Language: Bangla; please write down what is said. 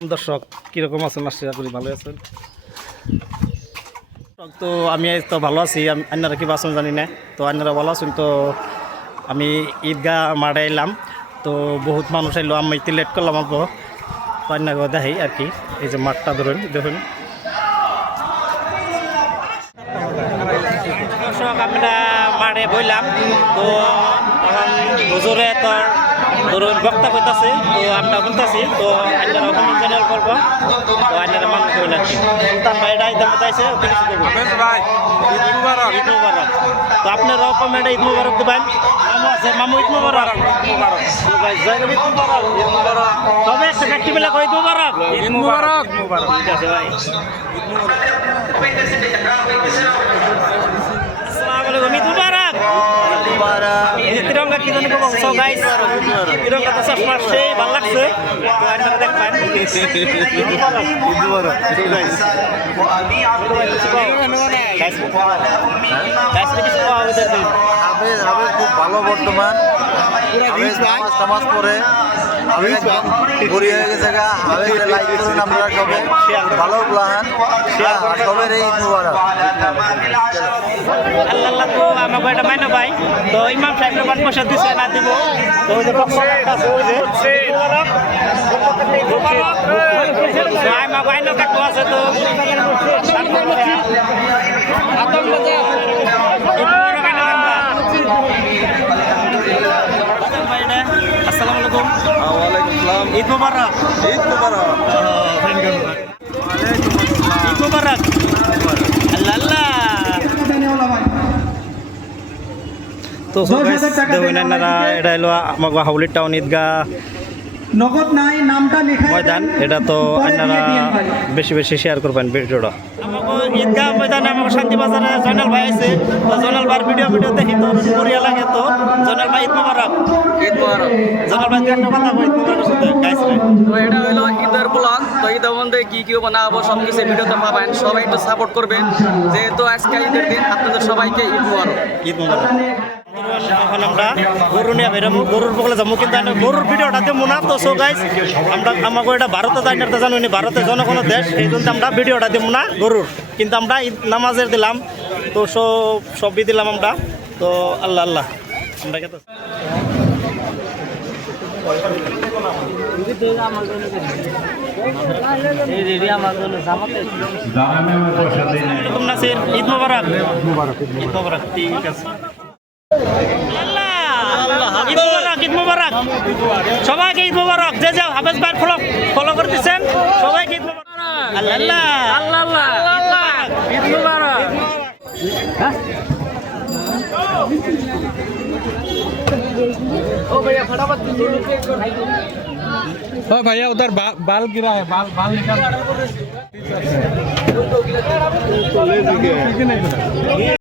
দর্শক কিরকম আছেন? আশা করি ভালো আছেন। তো আমি তো ভালো আছি, আপনারা কি আছেন জানি না। তো আপনারা ভালো আছেন? তো আমি ঈদগাহ মাঠে এলাম, তো বহুত মানুষ এলো, আমি একটু লেট করলাম অল্প। তো আপনাকে দেখাই আর কি, এই যে মাঠটা ধরুন দেখুন। দর্শক আমরা মাঠে বইলাম, তো হুজুরে তোর ধরুন বক্তা কইতাছে, তো আমরা বলতেছি, তো আপনারা ওখানে চ্যানেল করবো, তো আপনারা মানুষ হইল আর কি। সুলতান ভাই এটা ঈদ চাইছে, তো আপনারাও কমেন্টে ঈদ মুবারক দেবেন। মামু ঈদ মুবারক, সবাই একটা ব্যক্তি মিলে কই ঈদ মুবারক, ঈদ মুবারক। ঠিক আছে ভাই, আসসালামু আলাইকুম, ঈদ মুবারক। এই যে তিরঙ্গা কি জানি বলছো গাইস, তিরঙ্গা তো সব সেই ভালো লাগছে, তো আপনারা দেখবেন। ঈদ মুবারক, ঈদ মুবারক গাইস। খুব ভালো বর্তমান নামাজ পড়ে ঘুরি হয়ে গেছে গা লাইক করুন আমরা সবে ভালো প্লান সবের এই মুবারক। আল্লাহ আল্লাহ, তো আমাকে এটা মাইনা ভাই, তো ইমাম সাহেবের পাঁচ পয়সা দিছে না দিব, তো ওই যে আমাকে আইনো কাকু আছে, তো আসসালামু আলাইকুম, ঈদ মুবারক, ঈদ মুবারক, ঈদ মুবারক। আল্লাহ আল্লাহ, তো এটা হলো আমাকে হাউলির টাউন ঈদগাহ নগদ নাই, নামটা লেখা ময়দান। এটা তো আপনারা বেশি বেশি শেয়ার করবেন ভিডিওটা। আমাকে ঈদগাহ ময়দানে আমাকে শান্তিবাজারে জয়নাল ভাই আছে, তো জয়নাল ভাইয়ের ভিডিও দেখি তো বড়িয়া লাগে। তো জয়নাল ভাই ঈদ মুবারক, ঈদ মুবারক। জয়নাল ভাই একটা কথা কই, ঈদ মুবারকের সাথে গাইস রে। তো এটা হলো ঈদের ব্লগ, তো ঈদের মধ্যে কি কি বানাবো সব কিছু ভিডিওতে পাবেন, সবাই একটু সাপোর্ট করবেন, যেহেতু আজকে ঈদের দিন। আপনাদের সবাইকে ঈদ মুবারক, ঈদ মুবারক। এখন আমরা গরু নিয়ে বেরোবো, গরুর বগলে যাবো, কিন্তু গরুর ভিডিওটা দেবো না। তো সো গাইস, আমরা আমাকে এটা ভারতে জানি না, জানি ভারতের জনগণের দেশ, এই জন্য আমরা ভিডিওটা দেবো না গরুর, কিন্তু আমরা ঈদ নামাজের দিলাম, তো সবই দিলাম আমরা। তো আল্লাহ আল্লাহ, আমরা কত নাসির, ঈদ মুবারক, ঈদ মুবারক। ঠিক আছে, ঈদ মুবারক, ঈদ মুবারক সবাইকে, ঈদ মুবারক। যে যে হাফেজ ভাই ফলো করে দিচ্ছেন সবাইকে ঈদ মুবারক। আল্লাহ আল্লাহ, আল্লাহ আল্লাহ, ঈদ মুবারক। ও ভাইয়া फटाफट ओ भैया उधर बाल गिरा है, बाल निकाल।